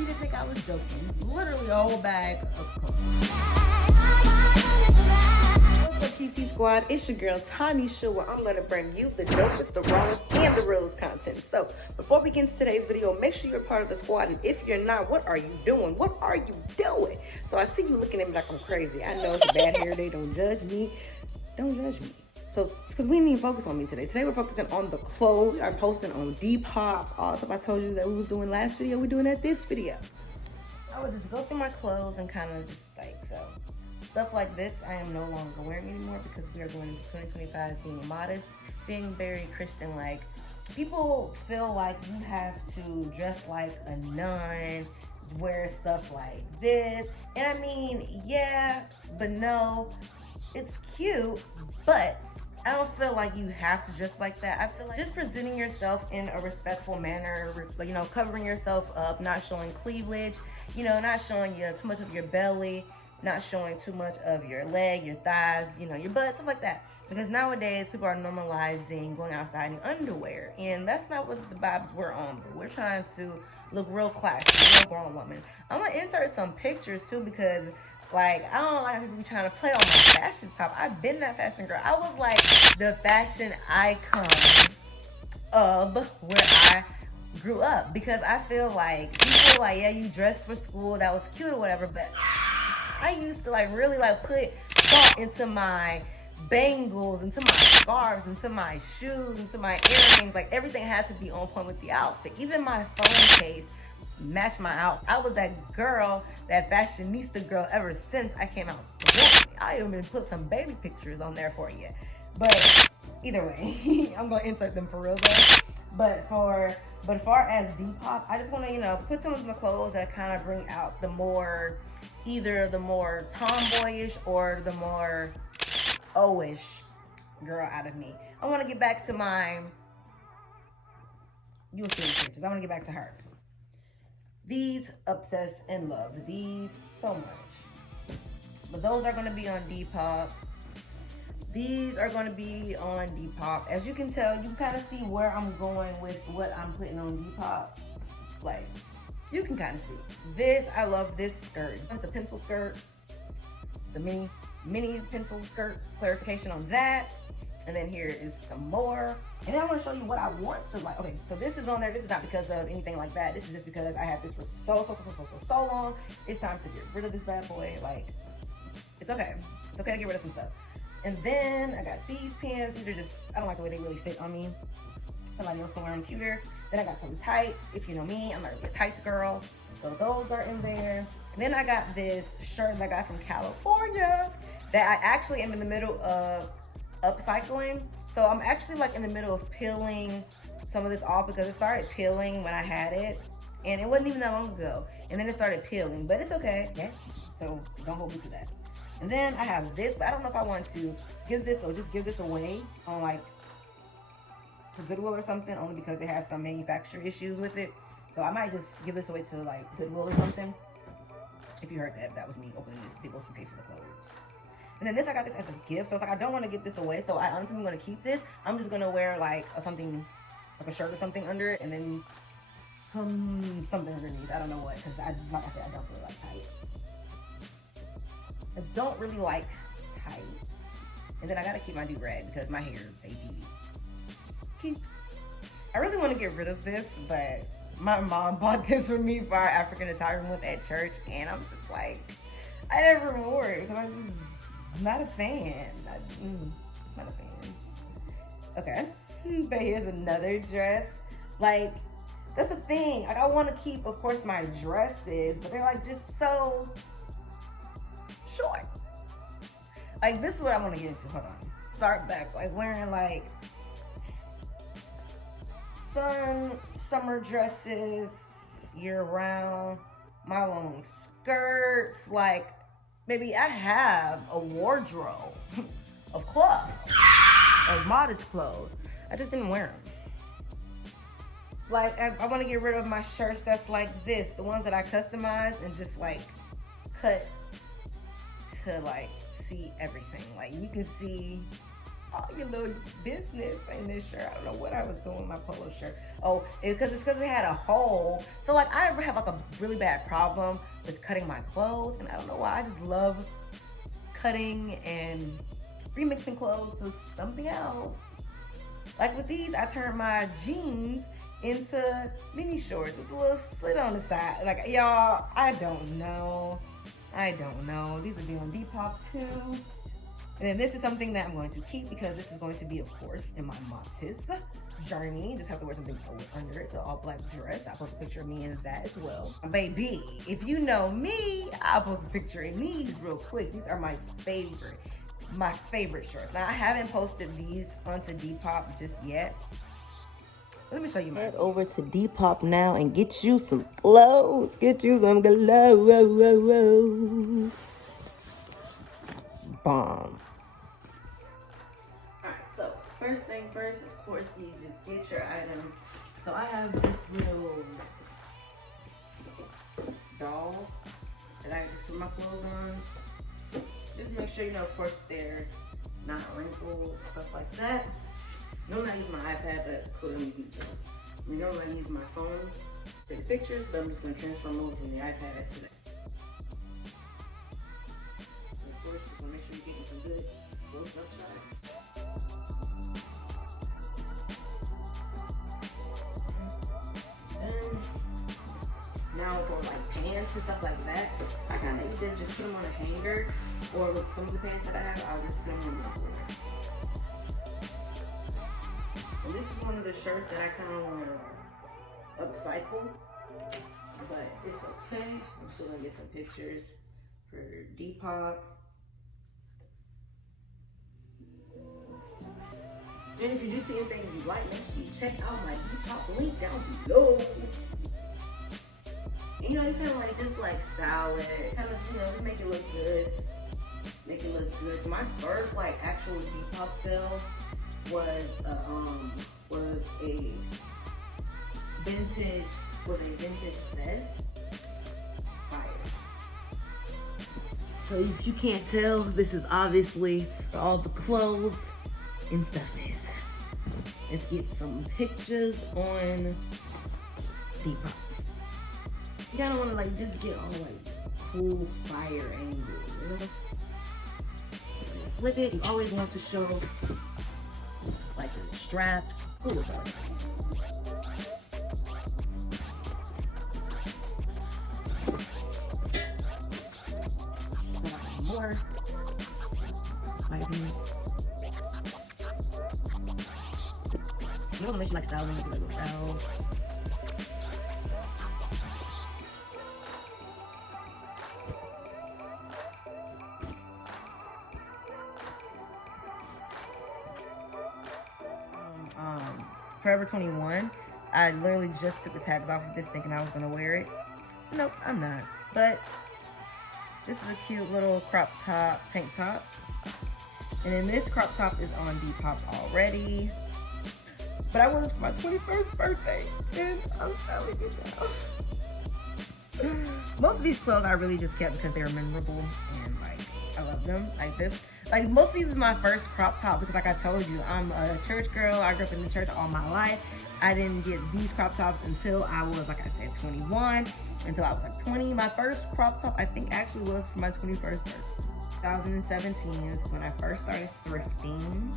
she didn't think I was joking. It's literally a whole bag of clothes. What's up, PT Squad? It's your girl, Tanisha, where I'm going to bring you the dopest, the rawest, and the realest content. So, before we get into today's video, make sure you're part of the squad. And if you're not, what are you doing? What are you doing? So, I see you looking at me like I'm crazy. I know it's a bad hair day. Don't judge me. Don't judge me. So, it's because we didn't even focus on me today. Today, we're focusing on the clothes. I'm posting on Depop. All the stuff I told you that we was doing last video, we're doing at this video. I would just go through my clothes and kind of just like, so. Stuff like this, I am no longer wearing anymore because we are going into 2025 being modest, being very Christian-like. People feel like you have to dress like a nun, wear stuff like this. And I mean, yeah, but no, it's cute, but I don't feel like you have to dress like that. I feel like just presenting yourself in a respectful manner, you know, covering yourself up, not showing cleavage, you know, not showing you too much of your belly, not showing too much of your leg, your thighs, you know, your butt, stuff like that. Because nowadays, people are normalizing going outside in underwear. And that's not what the vibes we're on. But we're trying to look real classy, real grown woman. I'm going to insert some pictures, too, because, like, I don't like people be trying to play on my fashion top. I've been that fashion girl. I was, like, the fashion icon of where I grew up. Because I feel like people like, yeah, you dressed for school. That was cute or whatever. But I used to like really like put thought into my bangles, into my scarves, into my shoes, into my earrings. Like everything had to be on point with the outfit. Even my phone case matched my outfit. I was that girl, that fashionista girl ever since I came out. I even put some baby pictures on there for you. But either way, I'm gonna insert them for real though. But as far as Depop, I just want to, you know, put some of the clothes that kind of bring out the more, either the more tomboyish or the more O-ish girl out of me. I want to get back to my, you'll see the pictures. I want to get back to her. These obsessed and love. These so much. But those are going to be on Depop. These are going to be on Depop. As you can tell, you can kind of see where I'm going with what I'm putting on Depop. Like, you can kind of see. This, I love this skirt. It's a pencil skirt. It's a mini pencil skirt. Clarification on that. And then here is some more. And then I want to show you what I want to like. Okay, so this is on there. This is not because of anything like that. This is just because I had this for so long. It's time to get rid of this bad boy. Like, it's okay. It's okay to get rid of some stuff. And then I got these pants. These are just, I don't like the way they really fit on me. Somebody else can wear them cuter. Then I got some tights. If you know me, I'm not really a tights girl. So those are in there. And then I got this shirt that I got from California that I actually am in the middle of upcycling. So I'm actually like in the middle of peeling some of this off because it started peeling when I had it. And it wasn't even that long ago. And then it started peeling, but it's okay. Yeah. So don't hold me to that. And then I have this, but I don't know if I want to give this or just give this away on like to Goodwill or something, only because they have some manufacturer issues with it. So I might just give this away to like Goodwill or something. If you heard that, that was me opening this big old suitcase full of clothes. And then this, I got this as a gift. So it's like, I don't want to give this away. So I honestly am going to keep this. I'm just going to wear like something, like a shirt or something under it. And then something underneath. I don't know what, because like I said, I don't really like tights. I don't really like tights. And then I gotta keep my do-rag because my hair, baby, keeps. I really want to get rid of this, but my mom bought this for me for our African attire month at church, and I'm just like, I never wore it because I'm just not a fan. Not a fan. Okay, but here's another dress. Like, that's the thing. Like, I want to keep, of course, my dresses, but they're like just so short. Like, this is what I want to get into. Hold on. Start back, like wearing like summer dresses year round, my long skirts. Like, baby, I have a wardrobe of clothes, of modest clothes. I just didn't wear them. Like, I want to get rid of my shirts that's like this, the ones that I customize and just like cut to like see everything. Like, you can see all your little business in this shirt. I don't know what I was doing with my polo shirt. Oh, it's because it had a hole. So like I have like a really bad problem with cutting my clothes, and I don't know why. I just love cutting and remixing clothes with something else. Like with these, I turned my jeans into mini shorts with a little slit on the side. Like y'all, I don't know. These will be on Depop too. And then this is something that I'm going to keep because this is going to be, of course, in my Montes journey. Just have to wear something under it, so all black dress. I'll post a picture of me in that as well. Baby, if you know me, I'll post a picture in these real quick. These are my favorite shirts. Now, I haven't posted these onto Depop just yet. Let me show you. Head over to Depop now and get you some clothes. Get you some clothes. Bomb. Alright, so first thing first, of course, you just get your item. So I have this little doll that I just put my clothes on. Just make sure, you know, of course, they're not wrinkled, stuff like that. Normally I use my iPad, but couldn't use them. Normally I use my phone to take pictures, but I'm just going to transform over from the iPad to that. Of course, just want to make sure you're getting some good close-up shots. And now for like pants and stuff like that, I kind of either just put them on a hanger, or with some of the pants that I have, I'll just send them out there. And this is one of the shirts that I kind of want to upcycle, but it's okay. I'm still gonna get some pictures for Depop. And if you do see anything you like, make sure you check out my Depop link down below. And, you know, you kind of like just like style it, kind of, you know, just make it look good. So my first like actual Depop sale was a vintage vest. Fire. So if you can't tell, this is obviously where all the clothes and stuff is. Let's get some pictures on Depop. You kind of want to like just get all like cool fire angles, you know? Flip it. You always want to show like the straps. Ooh, sorry. More. Maybe. You want to make sure like style, make it like style. Forever 21. I literally just took the tags off of this thinking I was gonna wear it. Nope, I'm not. But this is a cute little crop top, tank top. And then this crop top is on Depop already. But I wore this for my 21st birthday, and I'm selling it now. Most of these clothes I really just kept because they were memorable and like I love them. Like this. Like most of these is my first crop top because like I told you, I'm a church girl. I grew up in the church all my life. I didn't get these crop tops until I was, like I said, 21, until I was like 20. My first crop top I think actually was for my 21st birthday. 2017 is when I first started thrifting.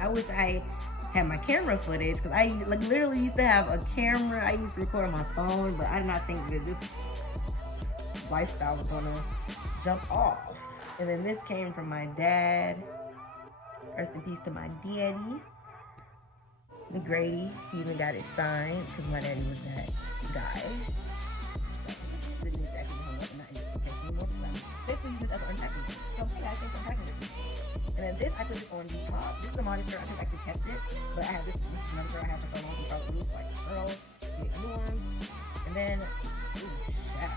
I wish I had my camera footage because I like literally used to have a camera. I used to record on my phone, but I did not think that this lifestyle was gonna jump off. And then this came from my dad. Rest in peace to my daddy, McGrady. He even got it signed because my daddy was that guy. So this needs to actually hung up and not in this case anymore. This we use this as an unpacking. So hey guys, thanks for unpacking this. And then this, I put this on Depop. This is a modest shirt. I just actually kept it, but I have this. This is another shirt I have for so long. It's probably loose like girl. Make a new one. And then, ooh, shout out.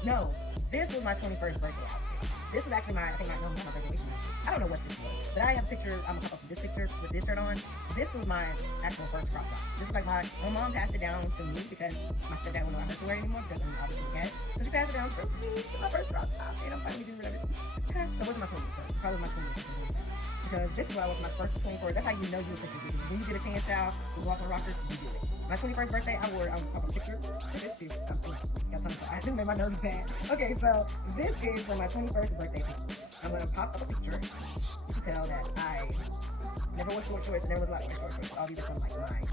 No, this was my 21st birthday outfit. This was actually my, I think not my graduation outfit. I don't know what this was, but I have a picture. I'm gonna pop up this picture with this shirt on. This was my actual first crop top. This was like my mom passed it down to me because my stepdad wouldn't allow her to wear it anymore because I'm obviously a cat. So she passed it down to me. It's my first crop top, and I'm finally doing everything. So it wasn't my 21st. Probably my 20th. Because because this is what I was my first 24th. That's how you know you were 50. When you get a tan style, you walk on rockers, you do it. My 21st birthday, I wore, pop a picture. This too. I didn't make my nose bad. Okay, so this is for my 21st birthday picture. I'm gonna pop up a picture to tell that I never wore short shorts, and never was like short shorts. All these are from like mine.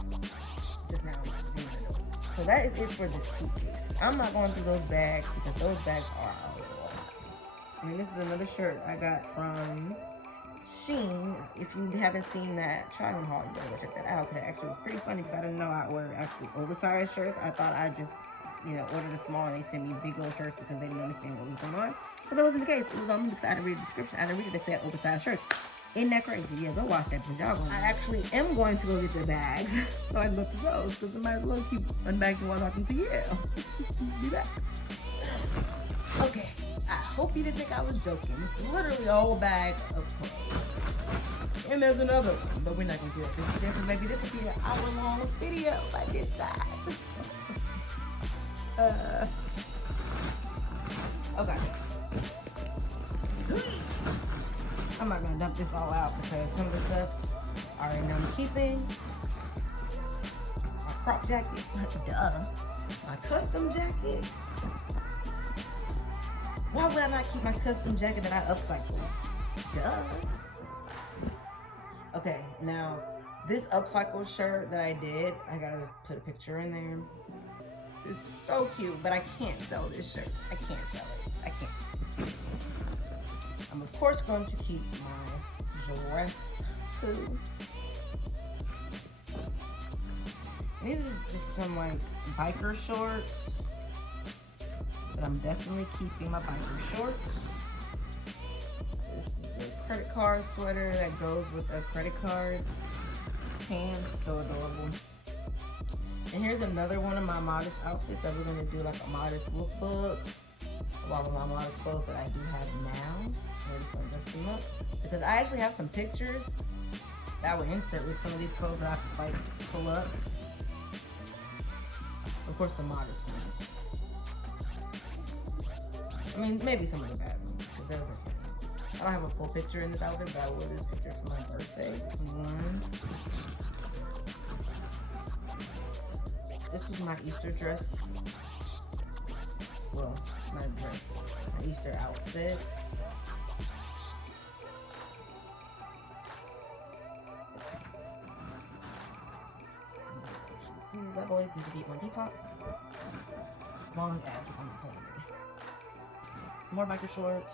Just now being an adult. So that is it for this suitcase. I'm not going through those bags because those bags are a lot. And this is another shirt I got from Shein. If you haven't seen that try on haul, you gotta go check that out. Because it actually was pretty funny because I didn't know I ordered actually oversized shirts. I thought I just, ordered a small and they sent me big old shirts because they didn't understand what was going on. But that wasn't the case. It was on me because I had to read the description. I had to read it. They said oversized shirts. Isn't that crazy? Yeah, go watch that, please. Y'all go. I actually am going to go get the bags, so I look at those because I might as well keep unbagging while talking to you. Be back. Okay, I hope you didn't think I was joking. It's literally a whole bag of clothes. And there's another one, but we're not gonna do it this today, maybe this will be an hour-long video if I did that. Okay. I'm not gonna dump this all out because some of the stuff I already know I'm keeping. My crop jacket, duh. My custom jacket. Why would I not keep my custom jacket that I upcycled? Duh. Okay, now this upcycled shirt that I did, I gotta put a picture in there. It's so cute, but I can't sell this shirt. I can't sell it. I can't. I'm of course going to keep my dress too. These are just some like biker shorts, but I'm definitely keeping my biker shorts. This is a credit card sweater that goes with a credit card. Pants, so adorable. And here's another one of my modest outfits that we're gonna do like a modest lookbook of all of my modest clothes that I do have now. Because I actually have some pictures that I would insert with some of these clothes that I could like pull up. Of course, the modest ones. I mean, maybe some of the bad ones. I don't have a full picture in this outfit, but I wore this picture for my birthday. This was my Easter dress. Well, not dress, my Easter outfit. These bad boys need to be on Depop. Long ass is on the corner. Some more biker shorts.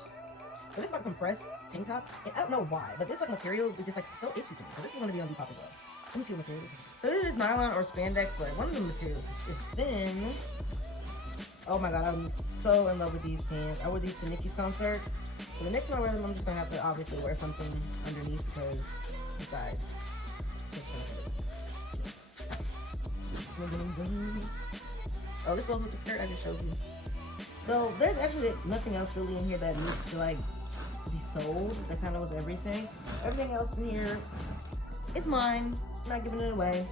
But this is like compressed tank top. And I don't know why, but this like material is just like so itchy to me. So this is gonna be on Depop as well. Let me see what material it is. So this is nylon or spandex, but one of the materials is thin. Oh my god, I'm so in love with these pants. I wore these to Nicki's concert. So the next time I wear them, I'm just gonna have to obviously wear something underneath because besides. Oh, this goes with the skirt I just showed you. So there's actually nothing else really in here that needs to like be sold. That kind of was everything. Everything else in here is mine. I'm not giving it away.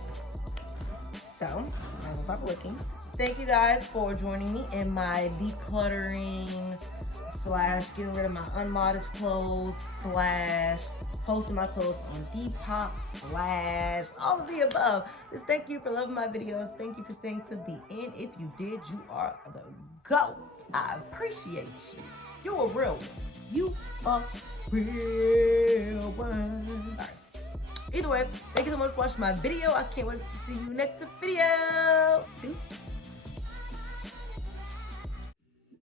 So I'm gonna stop looking. Thank you guys for joining me in my decluttering / getting rid of my unmodest clothes / posting my clothes on Depop / all of the above. Just thank you for loving my videos. Thank you for staying to the end. If you did, you are the GOAT. I appreciate you. You're a real one. You a real one. All right. Either way, thank you so much for watching my video. I can't wait to see you next video.